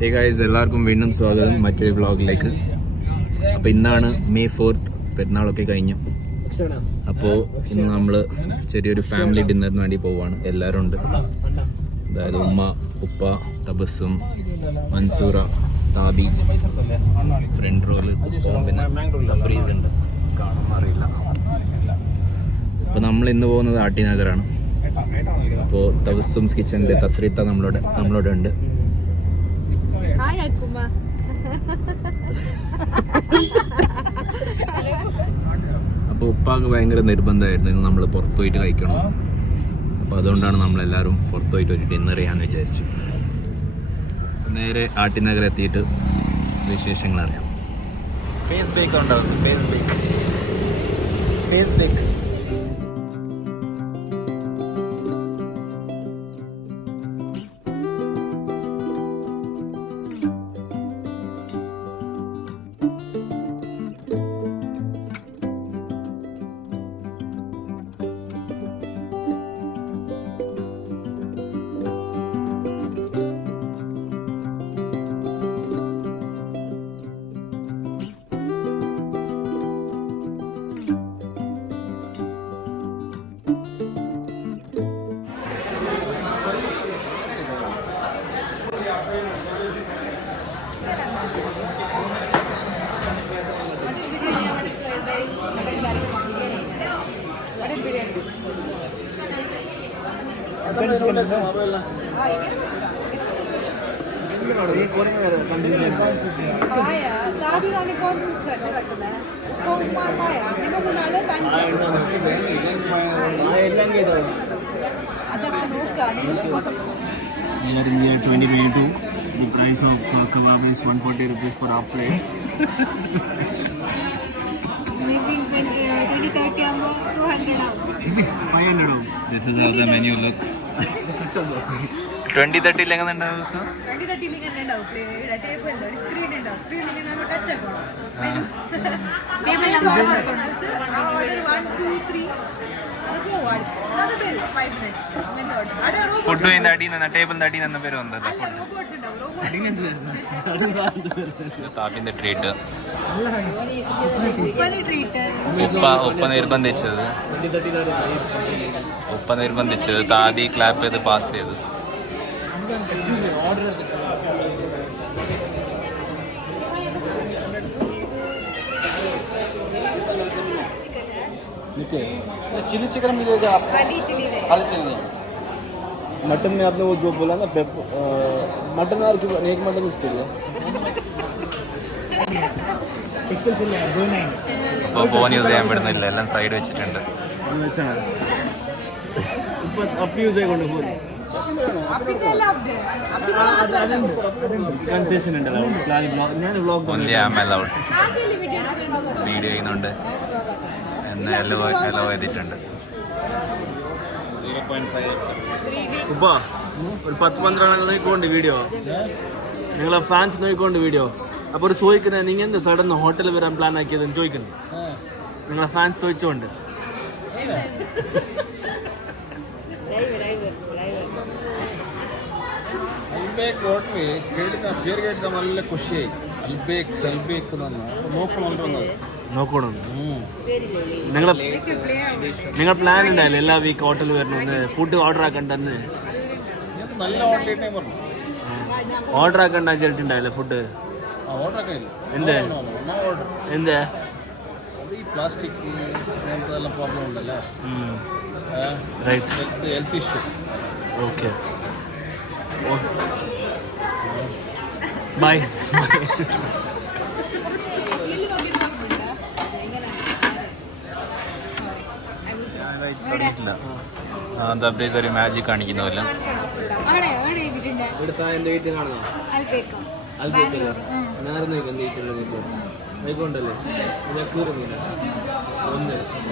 Hey guys, എല്ലാവർക്കും വീണ്ടും സ്വാഗതം മറ്റൊരു വ്ളോഗിലേക്ക്. അപ്പോൾ ഇന്നാണ് May 4th, പെരുന്നാളൊക്കെ കഴിഞ്ഞു. അപ്പോൾ ഇന്ന് നമ്മൾ ചെറിയൊരു ഫാമിലി ഡിന്നറിന് വേണ്ടി പോവാണ്. എല്ലാവരും ഉണ്ട്, അതായത് ഉമ്മ, ഉപ്പ, തബസ്സും, മൻസൂറ, താബി, ഫ്രണ്ട് റോല്, പിന്നെ തബ്രീസ് ഉണ്ട്, കാണുമെന്ന് അറിയില്ല. അപ്പോൾ നമ്മൾ ഇന്ന് പോകുന്നത് ആട്ടിനഗറാണ്. അപ്പോൾ തബസ്സുംസ് കിച്ചണിലെ തസ്രീത്ത നമ്മളോട് ഉണ്ട്. അപ്പോൾ ഉപ്പാക്ക് ഭയങ്കര നിർബന്ധമായിരുന്നു ഇന്ന് നമ്മൾ പുറത്തു പോയിട്ട് കഴിക്കണം. അപ്പോൾ അതുകൊണ്ടാണ് നമ്മളെല്ലാവരും പുറത്തു പോയിട്ട് ഒരു ഡിന്നർ ചെയ്യാമെന്ന് വിചാരിച്ചു. നേരെ ആട്ടിനഗർ എത്തിയിട്ട് വിശേഷങ്ങൾ അറിയാം. ഫേസ് ബേക്ക് ഉണ്ടാവും, ഫേസ് ബേക്ക്. Here in the year 2022, the price of kebab is 140 rupees for half plate. Making 2030 ammo 200 out. 500. This is how the menu looks. 2030 ൽ എങ്ങനെ ഉണ്ടാവും സർ? 2030 ൽ എങ്ങനെ ഉണ്ടാവും? ടേബിൾ ഒരു സ്ക്രീൻ ഉണ്ടാവും. സ്ക്രീനിൽ നമ്മൾ ടച്ച് ആക്കണം. ടേബിൾ നമ്പർ ഓർഡർ 1 2 3 ഫുഡ് ടേബിളിന്റെ അടിയിൽ നിന്ന് പേര് വന്നത്. താപിന്റെ ട്രീറ്റ് ഉപ്പ നിർബന്ധിച്ചത് താബി ക്ലാപ്പ് ചെയ്ത് പാസ് ചെയ്ത്. चिली चिकन मिलेगा आपको? खाली चिली नहीं। मटन में आपने वो जो बोला ना मटन और एक मटन इसके लिए അപ്പോൾ ഫോൺ യൂസ് ചെയ്യാൻ വിടുന്നില്ല, എല്ലാം സൈഡ് വെച്ചിട്ടുണ്ട്. കൺസെഷൻ ഉണ്ട്. വീഡിയോ ചെയ്യുന്നുണ്ട് എന്ന് അലോ ചെയ്തിട്ടുണ്ട്. ഉപ്പ ഒരു 10-12 നോക്കിക്കൊണ്ട് വീഡിയോ, നിങ്ങളെ ഫാൻസ് നോക്കിക്കൊണ്ട് വീഡിയോ. അപ്പോൾ ഒരു ചോദിക്കുന്നത്, നിങ്ങൾ എന്ത് സഡൻ ഹോട്ടലിൽ വരാൻ പ്ലാൻ ആക്കിയതെന്ന് ചോദിക്കുന്നത് നിങ്ങളെ ഫാൻസ് ചോദിച്ചുകൊണ്ട്. നല്ല ಖುಷಿ ಅಲ್ಬೇಕು നോക്കണം. നിങ്ങൾ പ്ലാൻ ഉണ്ടായില്ല എല്ലാ വീക്ക് ഹോട്ടലിൽ വരണമെന്ന്, ഫുഡ് ഓർഡർ ആക്കണ്ടെന്ന്? ഓർഡർ ആക്കണ്ട വെച്ചിട്ടുണ്ടായില്ലേ ഫുഡ്? എന്ത് പ്ലാസ്റ്റിക് പ്രോബ്ലം ഉണ്ടല്ലേ, health issue. Okay, bye. Tabrez ഒരു മാജിക് കാണിക്കുന്നുവല്ല.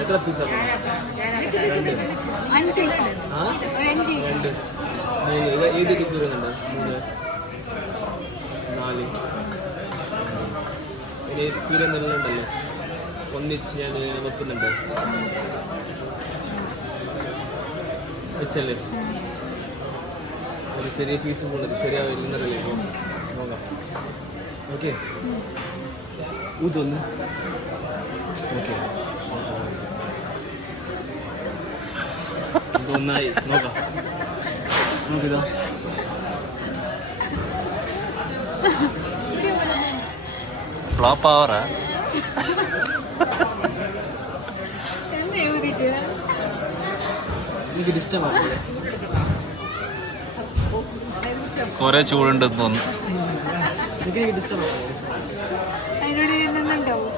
എത്ര പീസാണ്? 4 ഇനി തീരെ നെല്ലുണ്ടല്ലോ, ഒന്നിച്ച് ഞാൻ വെക്കുന്നുണ്ട്. വെച്ചല്ലേ ഒരു ചെറിയ പീസും കൊണ്ട് ശരിയാവില്ലെന്നറിയില്ല. നോക്കാം. ഓക്കെ ഊതൊന്ന്. ഓക്കെ ഒന്നായി നോക്കാം. നോക്കിതാ ഫ്ലോപ്പ് ആവറാ? എന്നെ ഊതിട്ട് എനിക്ക് ഇഷ്ടമാണ്. കുറെ ചൂടുണ്ടെന്ന് തോന്നുന്നു. എനിക്ക് ഇഷ്ടമാണ്. അതിനോട് എന്തുണ്ടാവും?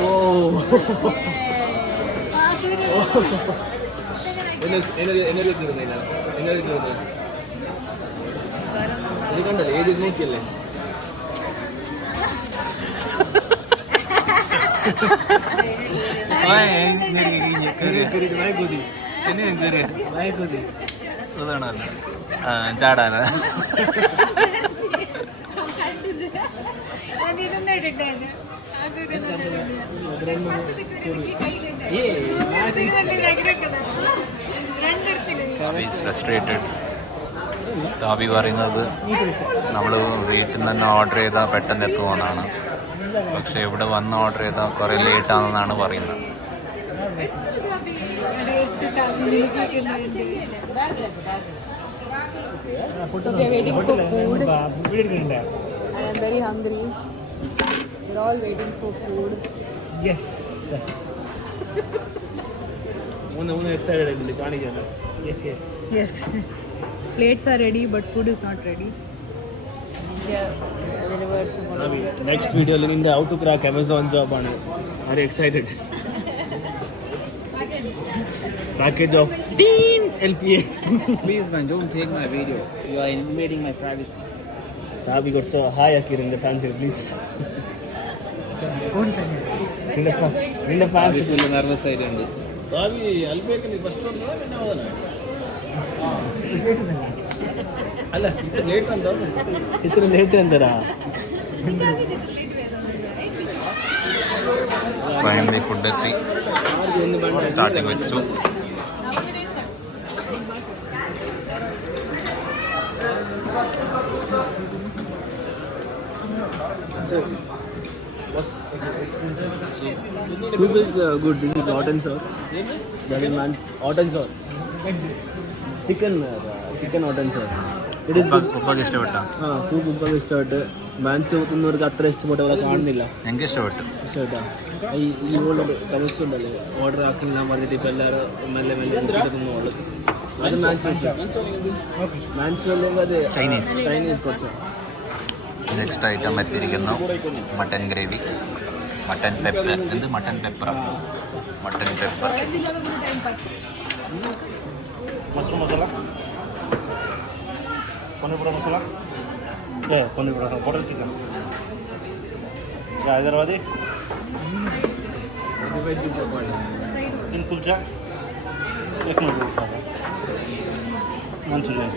ഓ എന്നെ തീർന്നില്ല. ഇത് കണ്ടല്ലേ ഏത് നോക്കിയല്ലേ? ചാടാനാ? ഫ്രസ്ട്രേറ്റഡ്. താബി പറയുന്നത് നമ്മൾ വീട്ടിൽ നിന്ന് തന്നെ ഓർഡർ ചെയ്താൽ പെട്ടെന്ന് എത്തുമെന്നാണ്. പക്ഷെ ഇവിടെ വന്ന് ഓർഡർ ചെയ്താൽ കുറേ ലേറ്റ് ആണെന്നാണ് പറയുന്നത്. So we are waiting for food. I am very hungry. We're all waiting for food. Yes. മൂന്ന് എക്സൈറ്റഡ് ആയിട്ടുണ്ട് കാണിക്കാൻ. Yes, yes. Yes. Plates are ready, but food is not ready. Next വീഡിയോയിൽ നിന്റെ how to crack Amazon job ആണ്. Are excited? Package of Teen LPA. Please man, don't take my video. You are invading my privacy. Tabi got so high akirinde fans please. നിന്റെ fans nervous ആയിട്ടുണ്ട്. Tabi അൽബേക്കിന് first വന്നോ പിന്നെ വന്നോ? അല്ല ഇത്ര late ഉണ്ടോ? ഇത്ര ലേറ്റ് എന്തരാ? ഫൈനലി ഫുഡ് എത്തി. Starting with soup. Soup is good. This is hot and sour. That is man hot and sour. Chicken hot and sour. It is good. ഉപ്പൊക്കെ ഇഷ്ടപ്പെട്ടോ? സൂപ്പ് ഉപ്പൊക്കെ ഇഷ്ടപ്പെട്ട്. മാൻസ് കുത്തുന്നവർക്ക് അത്ര ഇഷ്ടപ്പെട്ടവരെ കാണുന്നില്ല. എനിക്ക് ഇഷ്ടപ്പെട്ടു. ഇഷ്ടപ്പെട്ടാ? ഈ ഓൾഡ് തമസ് ഉണ്ടല്ലോ ഓർഡർ ആക്കില്ല പറഞ്ഞിട്ട് ഇപ്പം എല്ലാവരും മെല്ലെ തിന്നുള്ളൂ. അത് മാൻസ് അല്ലെങ്കിൽ അത് ചൈനീസ് കുറച്ച്. നെക്സ്റ്റ് ഐറ്റം എത്തിയിരിക്കുന്നു മട്ടൻ ഗ്രേവി, മട്ടൻ പെപ്പർ. എന്ത് mutton pepper? Mutton pepper. Mushroom masala, paneer butter masala, paneer butter chicken, Hyderabadi, तीन कुलचा, एक नूडल, मंचूरियन.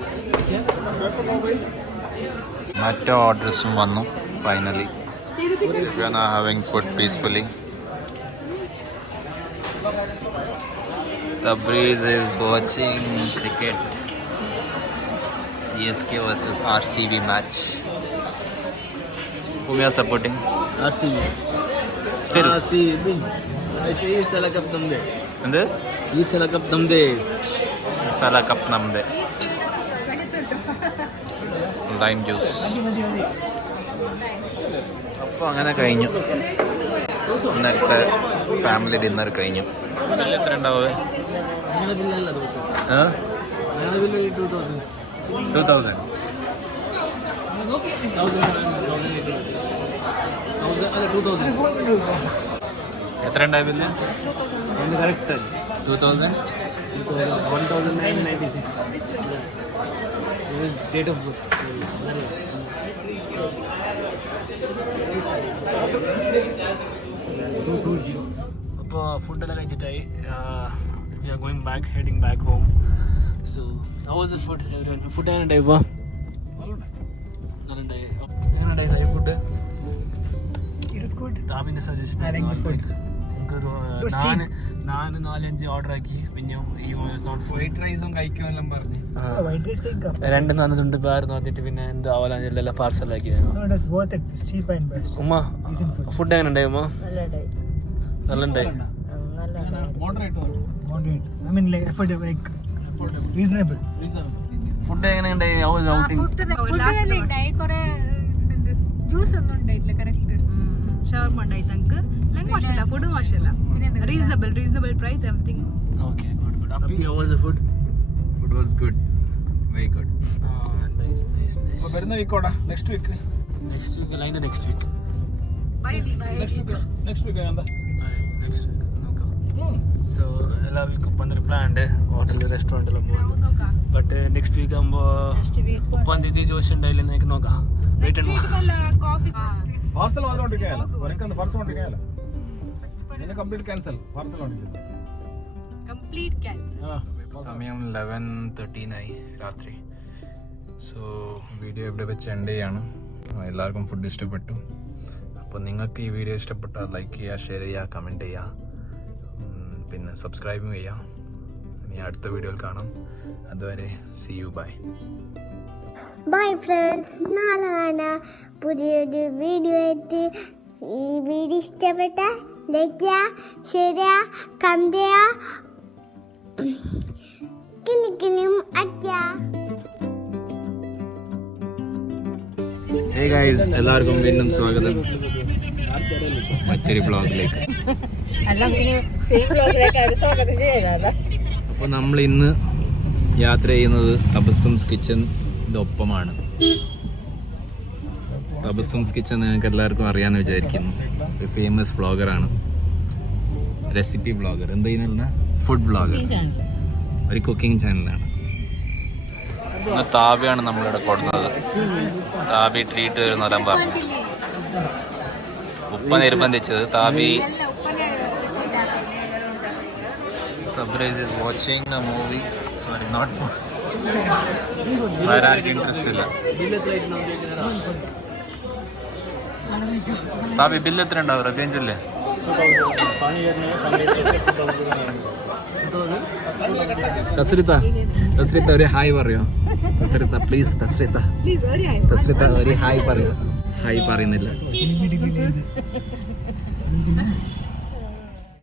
മറ്റു ഓർഡേഴ്സും വന്നു finally. We are now having food peacefully. Tabreez is watching cricket. CSK versus RCB match. Who we are supporting? RCB. Still. RCB. ಈ ಸಲ cup ನಮ್ದೆ. എന്ത്? ಈ ಸಲ ಕಪ್ ನಮ್ದೆ. മസാല കപ്പ് നമ്മുടെ. Lime juice. അപ്പോൾ അങ്ങനെ കഴിഞ്ഞു ഇന്നത്തെ ഫാമിലി ഡിന്നർ കഴിഞ്ഞു. എത്ര ഉണ്ടാവേ? 2000. എത്ര ഉണ്ടായ bill? Correct 2000. 1996 date of birth. അപ്പോൾ ഫുഡെല്ലാം കഴിച്ചിട്ടായി. We are going back, heading back home. So how was the food? Food എങ്ങനെയുണ്ടായി? ഇപ്പോൾ എങ്ങനെയുണ്ടായി ഫുഡ്? താബിൻ്റെ സജഷൻ നമുക്ക് നാല് 4-5 ഓർഡർ ആക്കി. പിന്നെ വൈറ്റ് റൈസും കഴിക്കുമെല്ലാം പറഞ്ഞു. രണ്ടും തന്നിട്ടുണ്ട് വേറെ വന്നിട്ട് പിന്നെ എന്തോ ആവലാഞ്ചെല്ലാം പാർസലാക്കി. ഉമ്മ ഫുഡ് എങ്ങനെ ഉണ്ടായി ഉമ്മ? നല്ല ഉണ്ടായി. ഫുഡ് എങ്ങനെ ഉണ്ടായി? ജ്യൂസ് ഒന്നും ഉണ്ടായിട്ടില്ല. കറക്റ്റ് ഷവർമ ഉണ്ടായി ഞങ്ങൾക്ക്. മോശമില്ല, ഫുഡ് മോശമില്ല. Reasonable price, everything. Okay, good. How was the food? Food was good, very good. Nice. വരുന്ന വീക്കോടാ, next week Next week നോക്കാം. സോ എല്ലാ വീക്കും 15 പ്ലാൻ ഉണ്ട് ഹോട്ടലിൽ റെസ്റ്റോറൻറ്റിലും പോകും. ബട്ട് നെക്സ്റ്റ് വീക്ക് ആകുമ്പോൾ 30 ജോഷ് ഉണ്ടായില്ല എനിക്ക് നോക്കാം. വെയിറ്റ് പാർസൽ വന്നോണ്ടിരിക്കാനല്ലോ, ഒരേക്കൊന്ന് പാർസൽ കൊണ്ടിരിക്കാനല്ലോ. പിന്നെ കംപ്ലീറ്റ് ക്യാൻസൽ, പാർസൽ കൊണ്ടിരിക്കുന്നു. സമയം 11:13 രാത്രി. സോ വീഡിയോ ഇവിടെ വെച്ച് എൻഡ് ചെയ്യാണ്. എല്ലാവർക്കും ഫുഡ് ഇഷ്ടപ്പെട്ടു. അപ്പോൾ നിങ്ങൾക്ക് ഈ വീഡിയോ ഇഷ്ടപ്പെട്ടാൽ ലൈക്ക് ചെയ്യുക, ഷെയർ ചെയ്യുക, കമൻറ്റ് ചെയ്യുക, പിന്നെ സബ്സ്ക്രൈബും ചെയ്യുക. ഇനി അടുത്ത വീഡിയോയിൽ കാണാം. അതുവരെ see you, bye. Bye friends, നാളെ കാണാം പുതിയൊരു വീഡിയോ ആയിട്ട്. ഈ വീഡിയോ ഇഷ്ടപ്പെട്ട ലൈക്ക് ചെയ്യുക, ഷെയർ ചെയ്യുക, കമന്റ് ചെയ്യുക, കിളിക്കിലും അടിക്കുക. ഹേ ഗൈസ്, എല്ലാവർക്കും വീണ്ടും സ്വാഗതം മറ്റൊരു വ്ളോഗിലേക്ക്. അപ്പോൾ നമ്മൾ ഇന്ന് യാത്ര ചെയ്യുന്നത് തബസ്സുംസ് കിച്ചൻ്റെ ഒപ്പമാണ്. തബസ്സുംസ് കിച്ചൻ നിങ്ങൾക്ക് എല്ലാവർക്കും അറിയാമെന്ന് വിചാരിക്കുന്നു. ഒരു ഫേമസ് വ്ളോഗറാണ്, റെസിപ്പി വ്ളോഗർ, എന്താ ഫുഡ് വ്ളോഗർ, ഒരു കുക്കിംഗ് ചാനലാണ്. താബിയാണ് നമ്മളിവിടെ കൊടുക്കുന്നത്. താബി ട്രീറ്റ് വരുന്നവരാൻ പറഞ്ഞു. ഉപ്പ നിർബന്ധിച്ചത്. താബി Tabassum is watching a movie. Sorry, not വേറെ ആർക്കും ഇൻട്രസ്റ്റ് ഇല്ല. താബി ബില്ല് എത്ര ഉണ്ടാവും? റേഞ്ചല്ലേ? തസ്രിത്ത ഒരു ഹായ് പറയോ? തസ്രിത്ത പ്ലീസ്, തസ്രിത്ത ഒരു ഹായ് പറയോ? ഹായ് പറയുന്നില്ല.